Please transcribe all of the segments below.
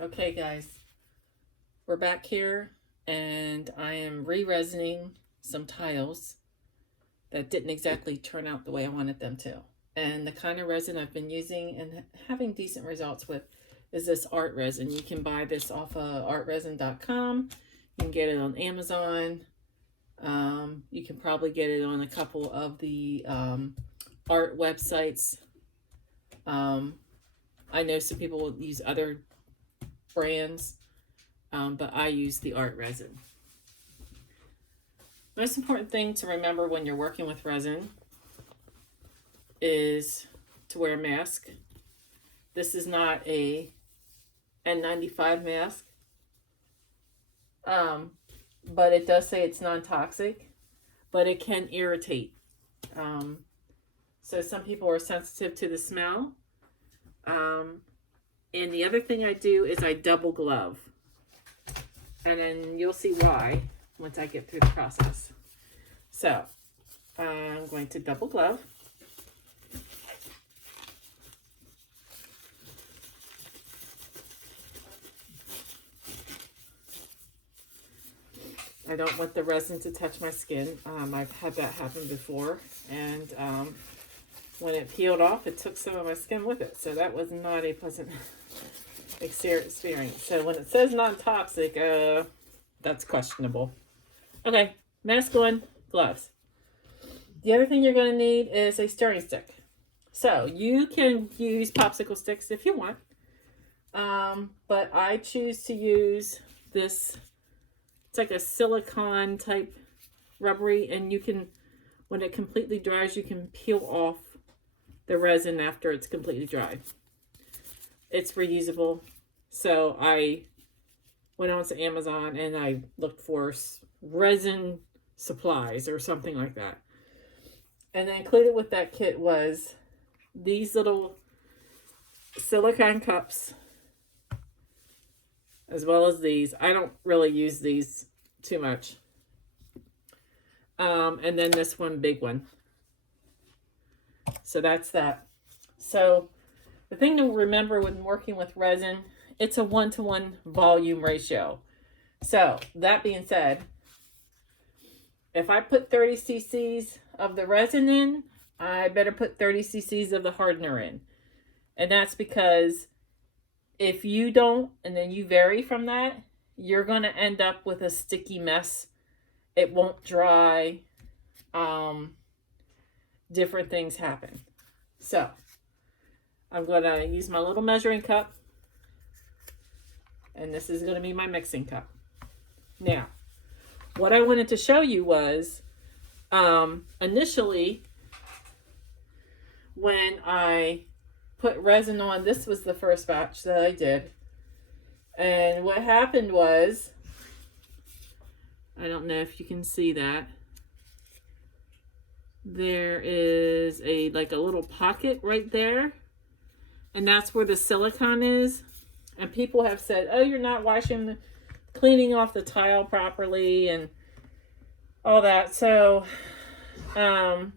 Okay guys, we're back here and I am re-resining some tiles that didn't exactly turn out the way I wanted them to. And the kind of resin I've been using and having decent results with is this ArtResin. You can buy this off of artresin.com. You can get it on Amazon. You can probably get it on a couple of the art websites. I know some people will use other brands, but I use the ArtResin. Most important thing to remember when you're working with resin is to wear a mask. This is not a N95 mask, but it does say it's non-toxic, but it can irritate. So some people are sensitive to the smell. And the other thing I do is I double glove. And then you'll see why once I get through the process. So I'm going to double glove. I don't want the resin to touch my skin. I've had that happen before. And when it peeled off, it took some of my skin with it. So that was not a pleasant experience. So when it says non-toxic, that's questionable. Okay, mask on, gloves. The other thing you're going to need is a stirring stick. So you can use popsicle sticks if you want. But I choose to use this. It's like a silicone type rubbery, and you can, when it completely dries, you can peel off the resin after it's completely dry. It's reusable. So I went on to Amazon and I looked for resin supplies or something like that. And then included with that kit was these little silicone cups, as well as these. I don't really use these too much. And then this one big one. So that's that. So the thing to remember when working with resin, it's a 1-to-1 volume ratio. So that being said, if I put 30 cc's of the resin in, I better put 30 cc's of the hardener in. And that's because if you don't, and then you vary from that, you're going to end up with a sticky mess. It won't dry. Different things happen. So I'm going to use my little measuring cup. And this is going to be my mixing cup. Now, what I wanted to show you was, initially, when I put resin on, this was the first batch that I did. And what happened was, I don't know if you can see that. There is like a little pocket right there. And that's where the silicone is. And people have said, oh, you're not cleaning off the tile properly and all that. So I've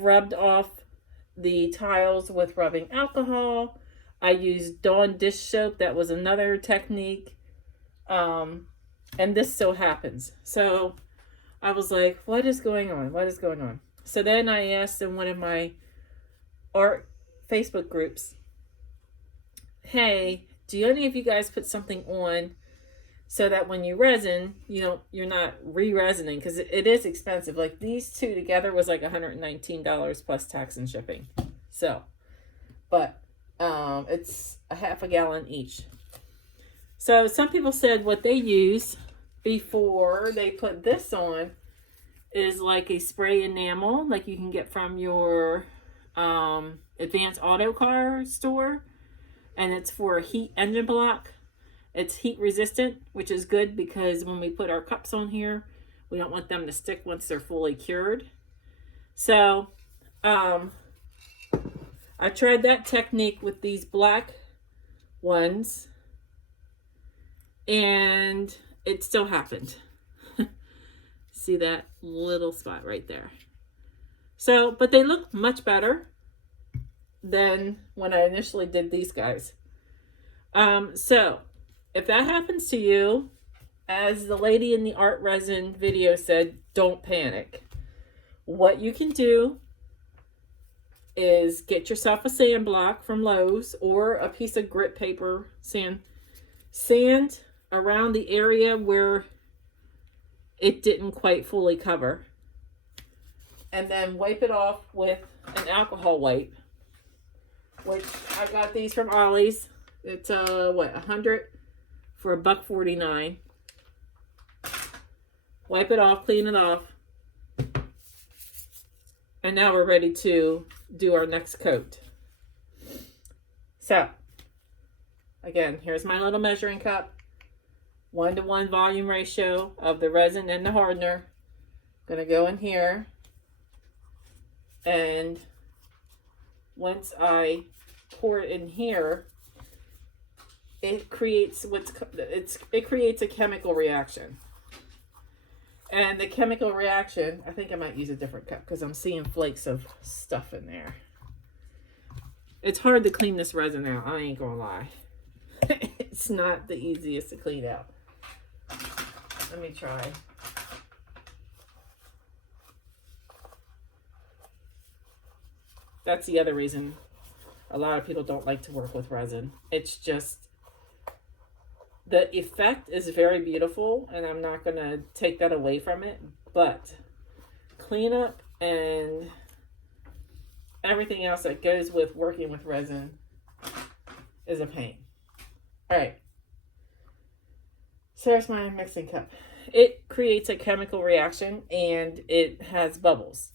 rubbed off the tiles with rubbing alcohol. I used Dawn dish soap. That was another technique. And this still happens. So I was like, what is going on? What is going on? So then I asked in one of my art Facebook groups, hey, do any of you guys put something on so that when you resin, you're not re-resining, because it is expensive. Like these two together was like $119 plus tax and shipping. So, but it's a half a gallon each. So some people said what they use before they put this on is like a spray enamel, like you can get from your advanced auto car store. And it's for a heat engine block. It's heat resistant, which is good because when we put our cups on here, we don't want them to stick once they're fully cured. So I tried that technique with these black ones, and it still happened. See that little spot right there? So, but they look much better than when I initially did these guys. So if that happens to you, as the lady in the ArtResin video said, don't panic. What you can do is get yourself a sand block from Lowe's or a piece of grit paper, sand around the area where it didn't quite fully cover, and then wipe it off with an alcohol wipe, which I got these from Ollie's. It's what, 100 for $1.49. Wipe it off, clean it off, and now we're ready to do our next coat. So again, here's my little measuring cup. 1-to-1 volume ratio of the resin and the hardener. Gonna go in here, and once I pour it in here, it creates it creates a chemical reaction. And the chemical reaction, I think I might use a different cup because I'm seeing flakes of stuff in there. It's hard to clean this resin out, I ain't gonna lie. It's not the easiest to clean out. Let me try. That's the other reason a lot of people don't like to work with resin. It's just, the effect is very beautiful, and I'm not going to take that away from it, but cleanup and everything else that goes with working with resin is a pain. All right. So there's my mixing cup. It creates a chemical reaction, and it has bubbles.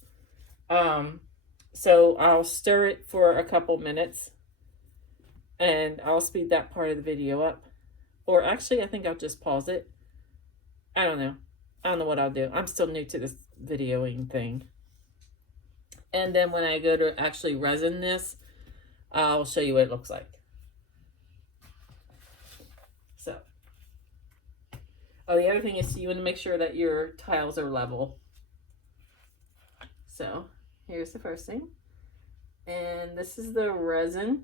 So I'll stir it for a couple minutes, and I'll speed that part of the video up. Or actually, I think I'll just pause it. I don't know. I don't know what I'll do. I'm still new to this videoing thing. And then when I go to actually resin this, I'll show you what it looks like. So, oh, the other thing is you want to make sure that your tiles are level. So, here's the first thing. And this is the resin.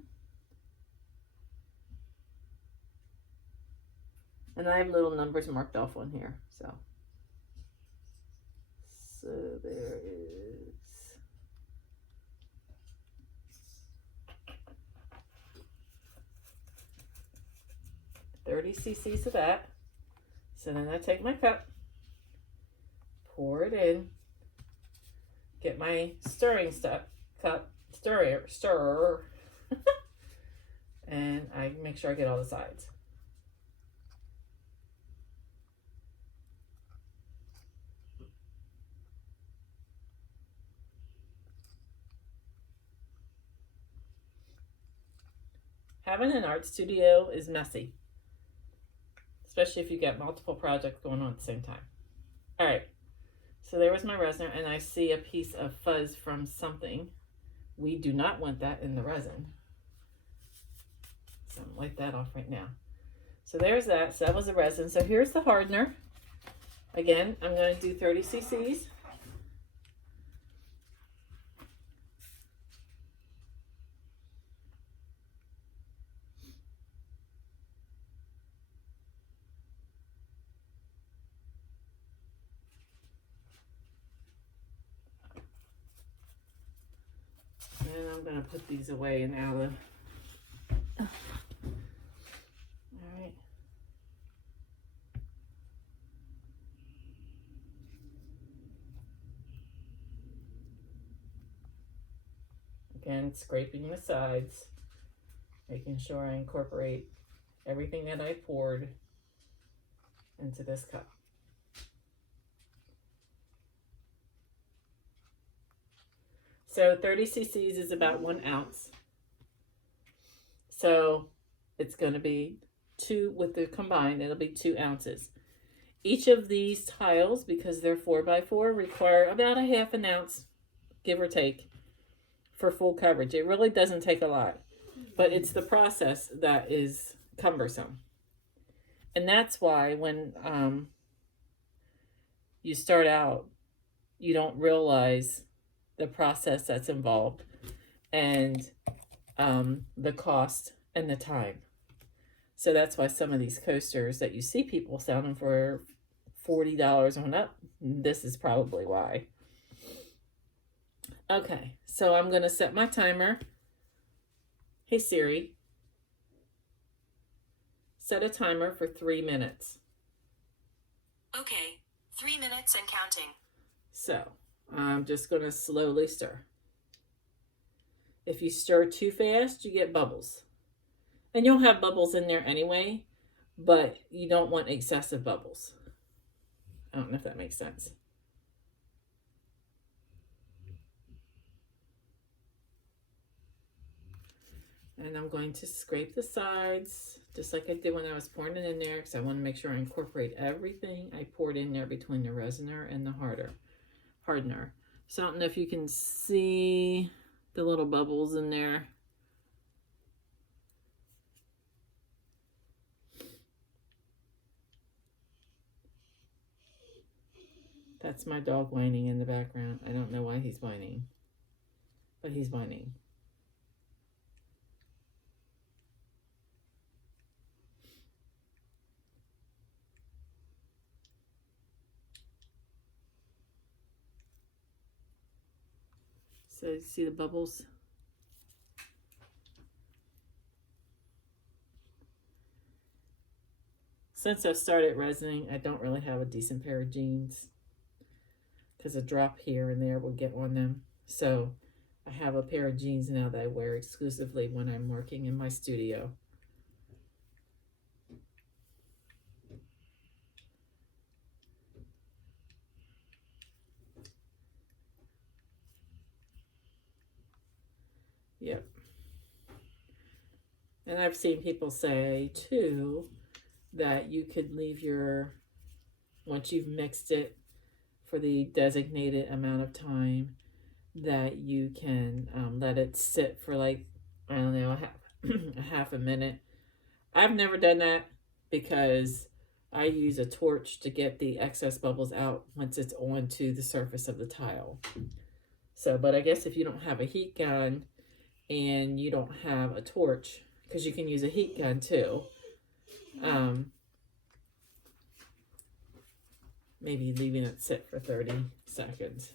And I have little numbers marked off on here, so there is 30 cc's of that. So then I take my cup, pour it in, get my stirring cup, stir, and I make sure I get all the sides. Having an art studio is messy, especially if you got multiple projects going on at the same time. All right, so there was my resin, and I see a piece of fuzz from something. We do not want that in the resin. So I'm gonna wipe that off right now. So there's that. So that was the resin. So here's the hardener. Again, I'm going to do 30 cc's. And I'm going to put these away and out of. All right. Again, scraping the sides, making sure I incorporate everything that I poured into this cup. So 30 cc's is about 1 ounce. So it's going to be with the combined, it'll be 2 ounces. Each of these tiles, because they're 4x4, require about a half an ounce, give or take, for full coverage. It really doesn't take a lot, but it's the process that is cumbersome. And that's why when you start out, you don't realize the process that's involved and the cost and the time. So that's why some of these coasters that you see people selling for $40 on up, this is probably why. Okay, so I'm going to set my timer. Hey Siri, set a timer for 3 minutes. Okay, 3 minutes and counting. So I'm just going to slowly stir. If you stir too fast, you get bubbles. And you'll have bubbles in there anyway, but you don't want excessive bubbles. I don't know if that makes sense. And I'm going to scrape the sides, just like I did when I was pouring it in there, because I want to make sure I incorporate everything I poured in there between the resiner and the hardener. So I don't know if you can see the little bubbles in there. That's my dog whining in the background. I don't know why he's whining, but he's whining. So you see the bubbles? Since I've started resining, I don't really have a decent pair of jeans because a drop here and there will get on them. So I have a pair of jeans now that I wear exclusively when I'm working in my studio. Yep. And I've seen people say too that you could leave once you've mixed it for the designated amount of time, that you can let it sit for like, I don't know, a half a minute. I've never done that because I use a torch to get the excess bubbles out once it's onto the surface of the tile. So, but I guess if you don't have a heat gun and you don't have a torch, because you can use a heat gun too, maybe leaving it sit for 30 seconds.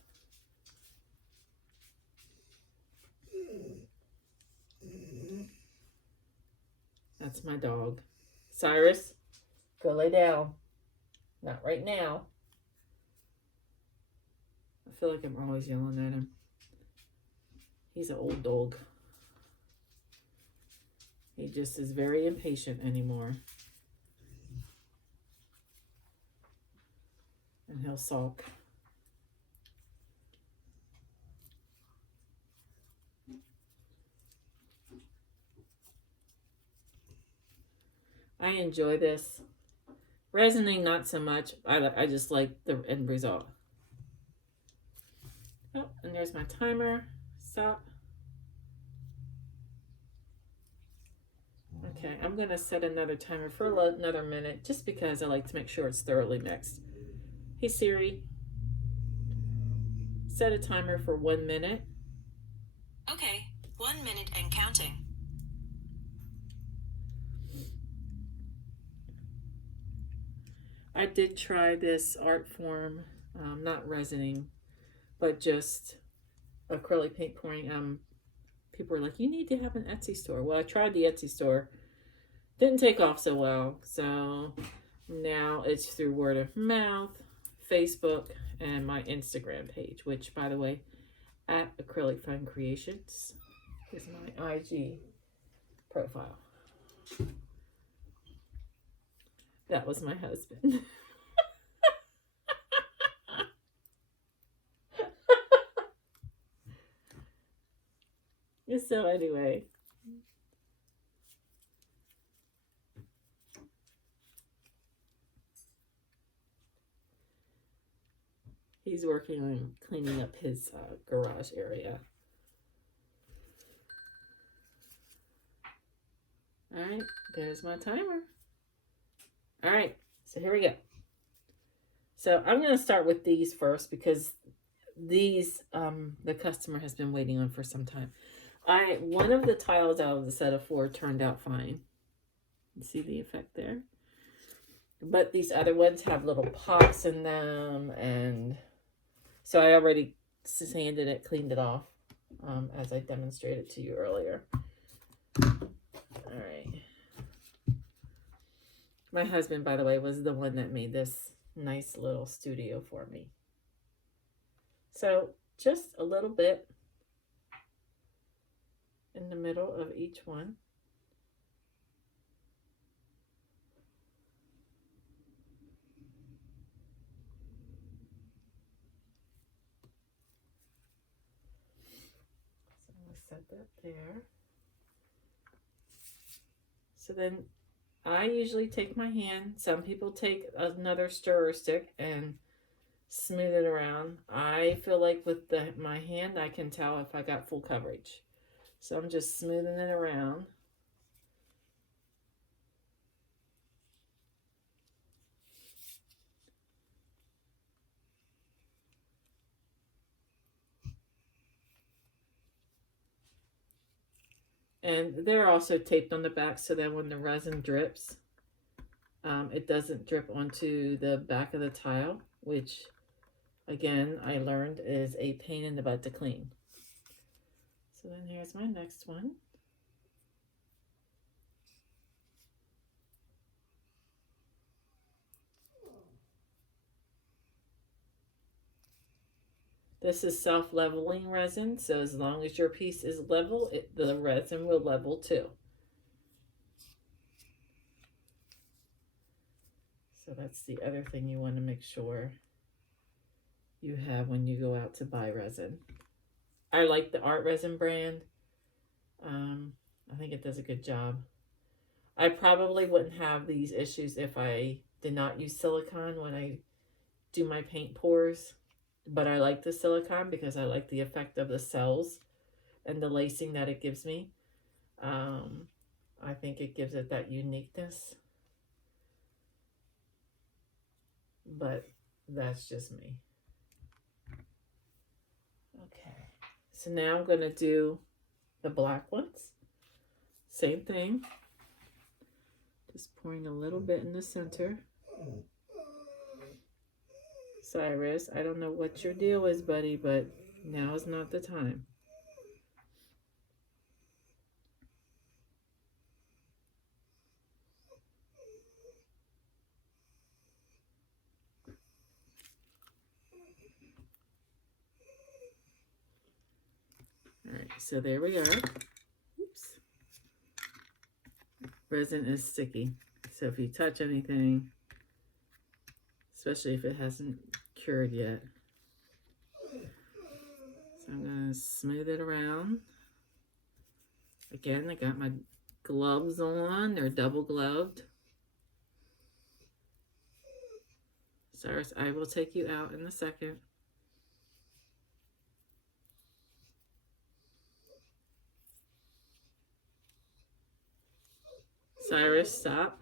That's my dog. Cyrus, go lay down. Not right now. I feel like I'm always yelling at him. He's an old dog. He just is very impatient anymore. And he'll sulk. I enjoy this. Resining, not so much. I just like the end result. Oh, and there's my timer. Stop. Okay, I'm going to set another timer for another minute just because I like to make sure it's thoroughly mixed. Hey Siri, set a timer for 1 minute. Okay, 1 minute and counting. I did try this art form, not resining, but just acrylic paint pouring. People were like, you need to have an Etsy store. Well, I tried the Etsy store. Didn't take off so well. So now it's through word of mouth, Facebook, and my Instagram page, which, by the way, at Acrylic Fun Creations is my IG profile. That was my husband. So anyway, he's working on cleaning up his garage area. All right, there's my timer. All right, so here we go. So I'm going to start with these first because these the customer has been waiting on for some time. One of the tiles out of the set of 4 turned out fine. See the effect there? But these other ones have little pops in them, and so I already sanded it, cleaned it off, as I demonstrated to you earlier. All right. My husband, by the way, was the one that made this nice little studio for me. So just a little bit in the middle of each one. So I'm going to set that there. So then I usually take my hand. Some people take another stirrer stick and smooth it around. I feel like with my hand, I can tell if I got full coverage. So I'm just smoothing it around. And they're also taped on the back so that when the resin drips, it doesn't drip onto the back of the tile, which again, I learned is a pain in the butt to clean. So then here's my next one. This is self-leveling resin, so as long as your piece is level, the resin will level too. So that's the other thing you want to make sure you have when you go out to buy resin. I like the ArtResin brand. I think it does a good job. I probably wouldn't have these issues if I did not use silicone when I do my paint pours. But I like the silicone because I like the effect of the cells and the lacing that it gives me. I think it gives it that uniqueness. But that's just me. Okay. So now I'm going to do the black ones. Same thing. Just pouring a little bit in the center. Cyrus, I don't know what your deal is, buddy, but now is not the time. All right, so there we are. Oops. Resin is sticky, so if you touch anything, especially if it hasn't cured yet. So I'm going to smooth it around. Again, I got my gloves on. They're double gloved. Cyrus, I will take you out in a second. Cyrus, stop.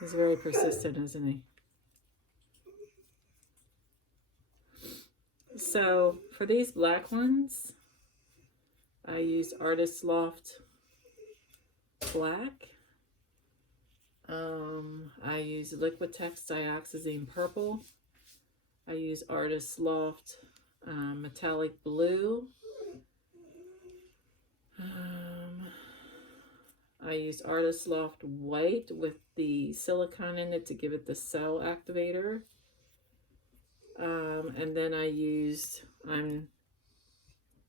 He's very persistent, isn't he? So for these black ones, I use Artist Loft Black. I use Liquitex Dioxazine Purple. I use Artist Loft Metallic Blue. I use Artist Loft White with the silicone in it to give it the cell activator. And then I'm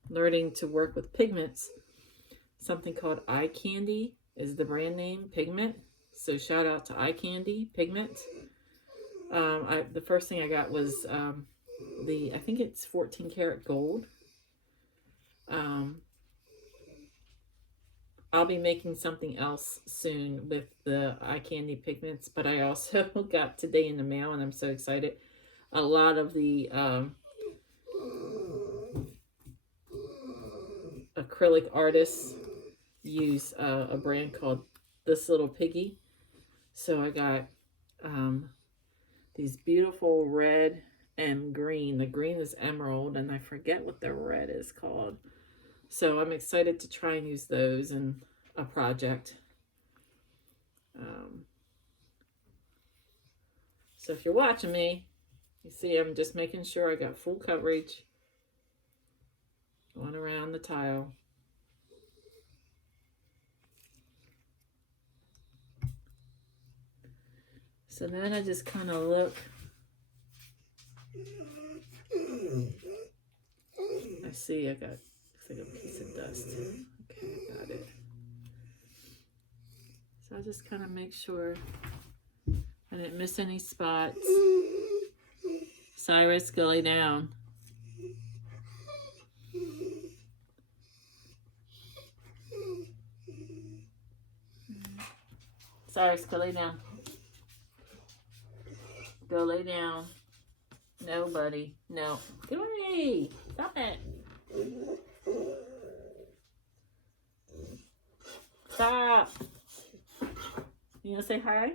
learning to work with pigments. Something called Eye Candy is the brand name, pigment. So shout out to Eye Candy Pigment. The first thing I got was I think it's 14 karat gold. I'll be making something else soon with the Eye Candy pigments, but I also got today in the mail, and I'm so excited, a lot of the acrylic artists use a brand called This Little Piggy. So I got these beautiful red and green. The green is emerald, and I forget what the red is called. So I'm excited to try and use those in a project. So if you're watching me, you see I'm just making sure I got full coverage going around the tile. So then I just kind of look. I see I got, looks like a piece of dust. Okay, got it. So I just kind of make sure I didn't miss any spots. Cyrus, go lay down. Cyrus, go lay down. Go lay down. No, buddy. No. Get away. Stop it. Stop. You gonna say hi?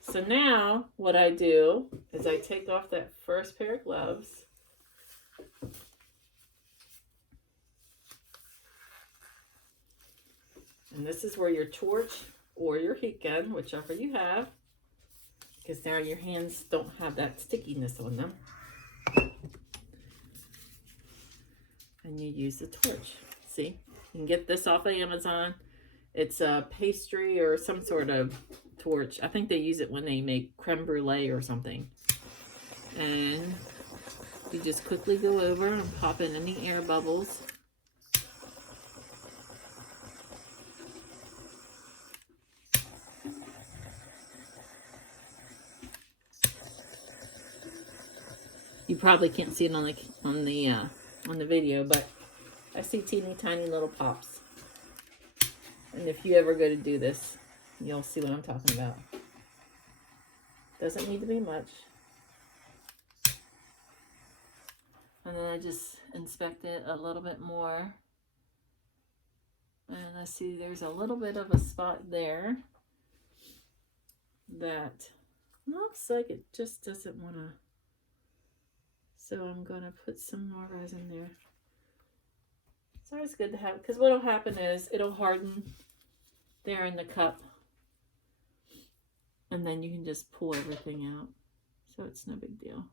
So now what I do is I take off that first pair of gloves. And this is where your torch or your heat gun, whichever you have, because now your hands don't have that stickiness on them. And you use the torch. See, you can get this off of Amazon. It's a pastry or some sort of torch. I think they use it when they make creme brulee or something. And you just quickly go over and pop in any air bubbles. You probably can't see it on the video, but I see teeny tiny little pops. And if you ever go to do this, you'll see what I'm talking about. Doesn't need to be much. And then I just inspect it a little bit more. And I see there's a little bit of a spot there that looks like it just doesn't want to. So I'm going to put some more resin there. It's always good to have, because what will happen is it'll harden there in the cup. And then you can just pull everything out. So it's no big deal.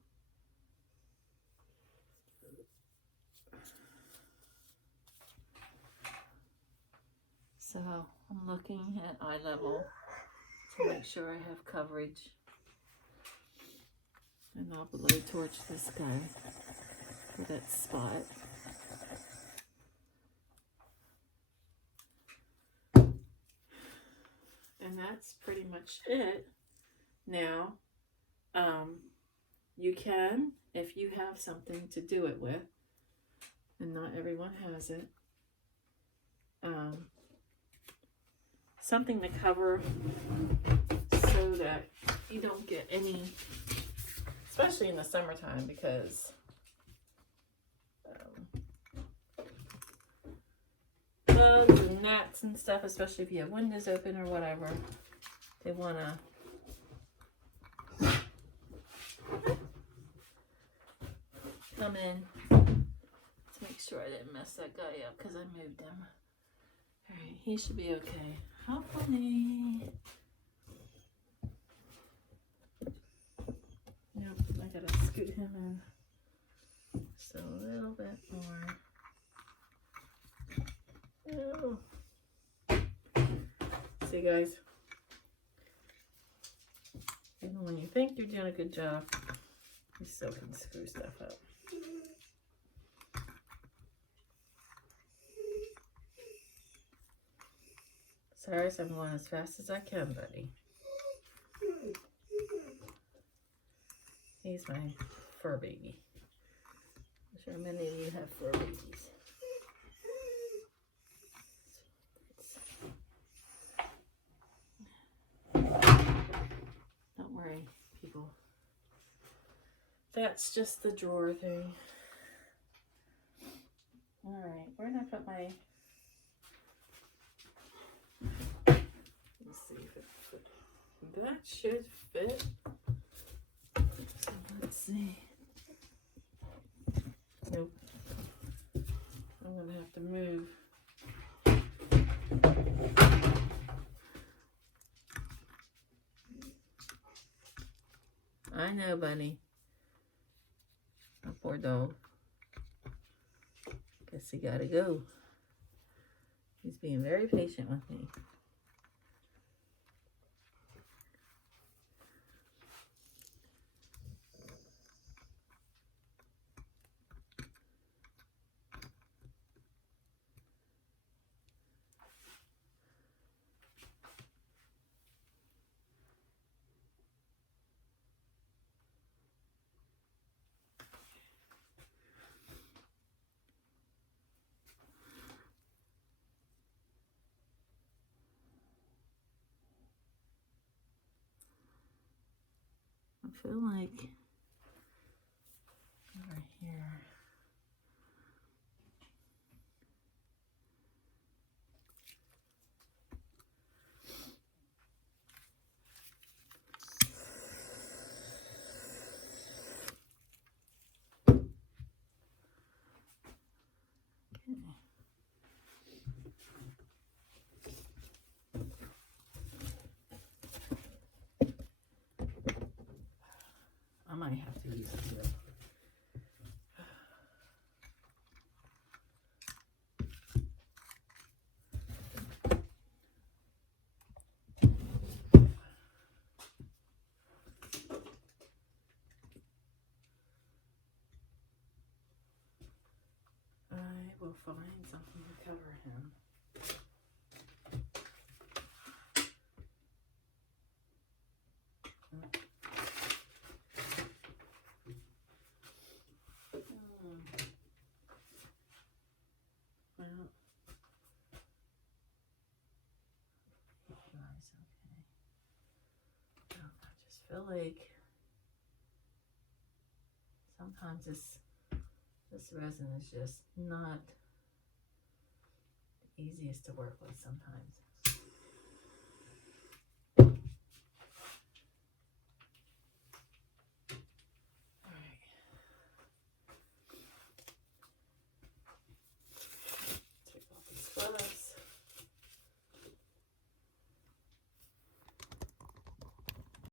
So I'm looking at eye level to make sure I have coverage. And I'll blow torch this guy for that spot. And that's pretty much it. Now, you can, if you have something to do it with, and not everyone has it, something to cover so that you don't get any, especially in the summertime, because bugs and gnats and stuff, especially if you have windows open or whatever, they want to come in. Let's make sure I didn't mess that guy up because I moved him. Alright, he should be okay. Hopefully. Nope, I gotta scoot him in just a little bit more. Oh. See, guys, even when you think you're doing a good job, you still can screw stuff up. Sorry, I'm going as fast as I can, buddy. He's my fur baby. I'm sure many of you have fur babies. Don't worry, people. That's just the drawer thing. Alright, where did I put my... Let's see if it fit. That should fit. So let's see. Nope. I'm gonna have to move. I know, Bunny. My poor dog. Guess he gotta go. He's being very patient with me. I feel like over here. I might have to use it here. I will find something to cover him. Well, nice, okay. I just feel like sometimes this resin is just not the easiest to work with sometimes.